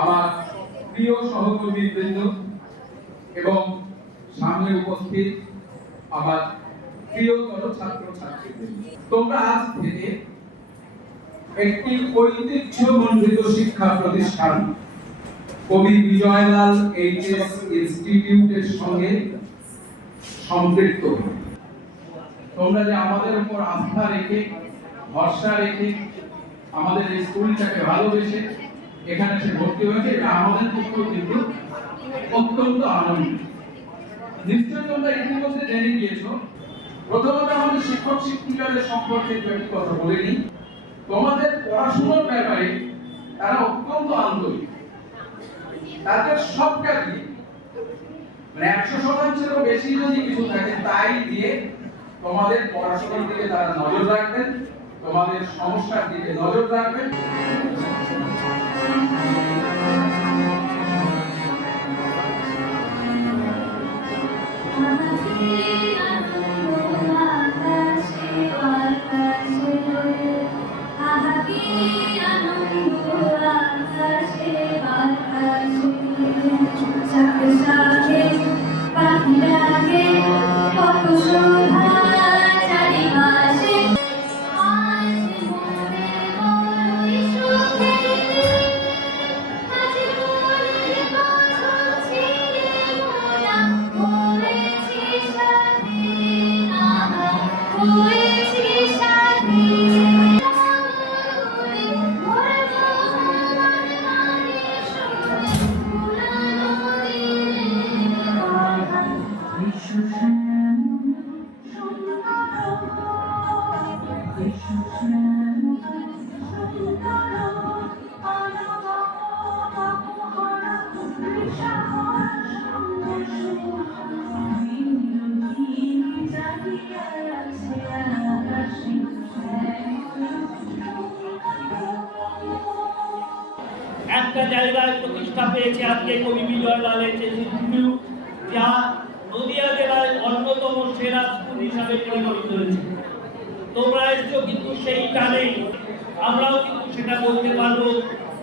আমার প্রিয় সহকর্মীবৃন্দ এবং সামনে উপস্থিত আমার প্রিয়তর ছাত্রছাত্রীবৃন্দ, তোমরা আজ থেকে একটি ঐতিহ্যমণ্ডিত শিক্ষা প্রতিষ্ঠান কবি বিজয়লাল এইচএস ইনস্টিটিউটের সঙ্গে সম্পৃক্ত। তোমরা যে আমাদের উপর আস্থা রেখে, ভরসা রেখে, আমাদের এই স্কুলটাকে ভালোবেসে এখানে এসে ভর্তি হয়েছে, এটা আমাদের পক্ষে কিন্তু অত্যন্ত আনন্দ। নিশ্চয় তোমরা ইতিমধ্যে জেনে গিয়েছো। প্রথমত আমাদের শিক্ষক শিক্ষিকাদের সম্পর্কে একটি কথা বলে নিই। তোমাদের পড়াশোনার ব্যাপারে তারা অত্যন্ত আন্তরিক। তাদের সবটা দিয়ে 100%-এরও বেশি যদি কিছু থাকে তাই দিয়ে তোমাদের পড়াশোনার দিকে তারা নজর রাখবেন, তোমাদের সমস্যার দিকে নজর রাখবেন। একটা জায়গায় প্রতিষ্ঠা পেয়েছে আজকে কবি বিজয়লাল এইচএস ইনস্টিটিউট, যা নদিয়া জেলায় অন্যতম সেরা স্কুল হিসাবে পরিগণিত হয়েছে। তোমরা এসেছো কিন্তু সেই টানেই আমরাও কিন্তু সেটা বলতে পারবো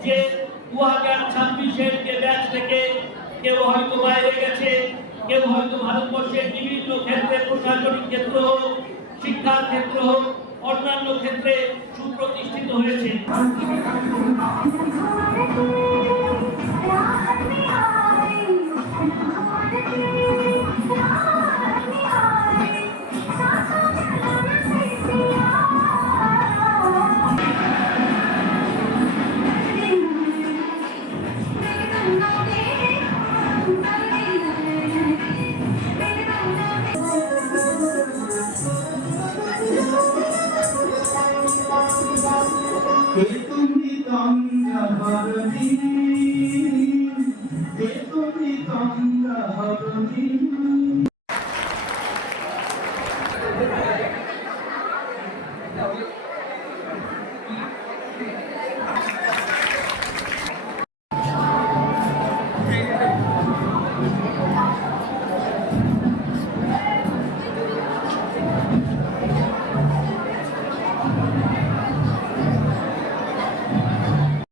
যে 2026-এর যে ব্যাচ থেকে কেউ হয়তো বাইরে গেছে, কেউ হয়তো ভারতবর্ষের বিভিন্ন ক্ষেত্রে, প্রশাসনিক ক্ষেত্র হোক, শিক্ষার ক্ষেত্র হোক, অন্যান্য ক্ষেত্রে সুপ্রতিষ্ঠিত হয়েছে।